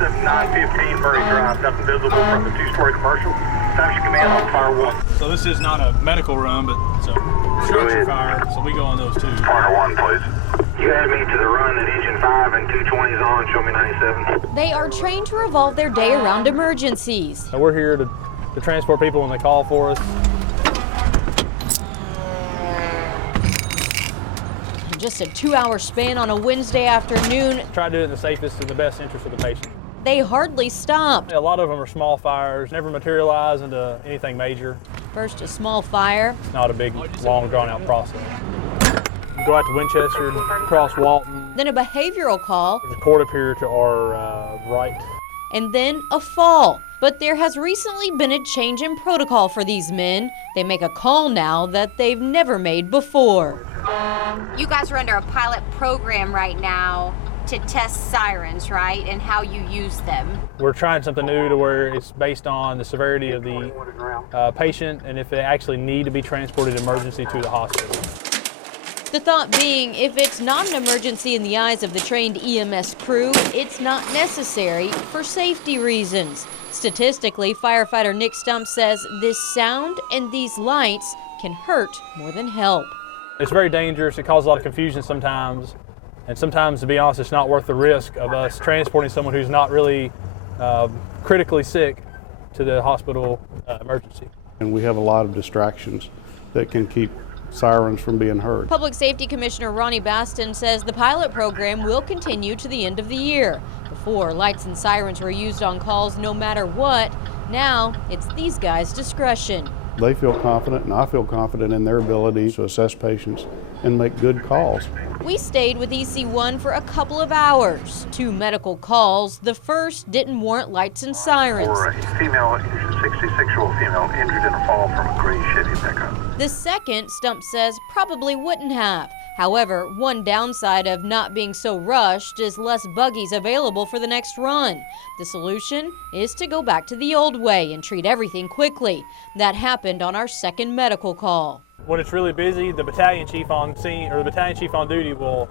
at 915 Murray Drive, nothing visible from the two-story commercial. Action command on fire 1. So this is not a medical run, but it's a structure fire, so we go on those too. Fire 1, please. You had me to the run at engine 5 and 220's on, show me 97. They are trained to revolve their day around emergencies. So we're here to transport people when they call for us. Just a 2-hour span on a Wednesday afternoon. Try to do it in the safest and the best interest of the patient. They hardly stopped. A lot of them are small fires, never materialize into anything major. First a small fire. It's not a big, long, drawn-out process. We go out to Winchester, cross Walton. Then a behavioral call. There's a court up here to our right. And then a fall. But there has recently been a change in protocol for these men. They make a call now that they've never made before. You guys are under a pilot program right now to test sirens, right, and how you use them. We're trying something new to where it's based on the severity of the patient and if they actually need to be transported emergency to the hospital. The thought being, if it's not an emergency in the eyes of the trained EMS crew, it's not necessary for safety reasons. Statistically, firefighter Nick Stump says this sound and these lights can hurt more than help. It's very dangerous. It causes a lot of confusion sometimes. And sometimes, to be honest, it's not worth the risk of us transporting someone who's not really critically sick to the hospital emergency. And we have a lot of distractions that can keep sirens from being heard. Public Safety Commissioner Ronnie Baston says the pilot program will continue to the end of the year. Before, lights and sirens were used on calls no matter what. Now, it's these guys' discretion. They feel confident, and I feel confident in their ability to assess patients and make good calls. We stayed with EC1 for a couple of hours. 2 medical calls. The first didn't warrant lights and sirens. For a female, 66-year-old female injured in a fall from a gray Chevy pickup. The second, Stump says, probably wouldn't have. However, one downside of not being so rushed is less buggies available for the next run. The solution is to go back to the old way and treat everything quickly. That happened on our second medical call. When it's really busy, the battalion chief on scene or the battalion chief on duty will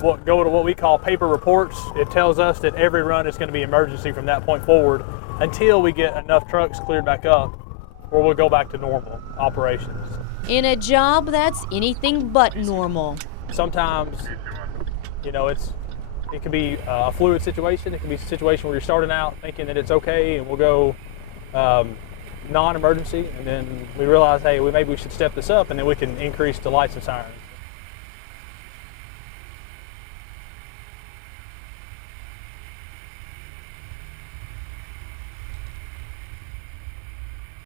go to what we call paper reports. It tells us that every run is going to be emergency from that point forward until we get enough trucks cleared back up, or we'll go back to normal operations. In a job that's anything but normal. Sometimes, you know, it can be a fluid situation. It can be a situation where you're starting out thinking that it's okay and we'll go non-emergency, and then we realize, hey, maybe we should step this up, and then we can increase the lights and sirens.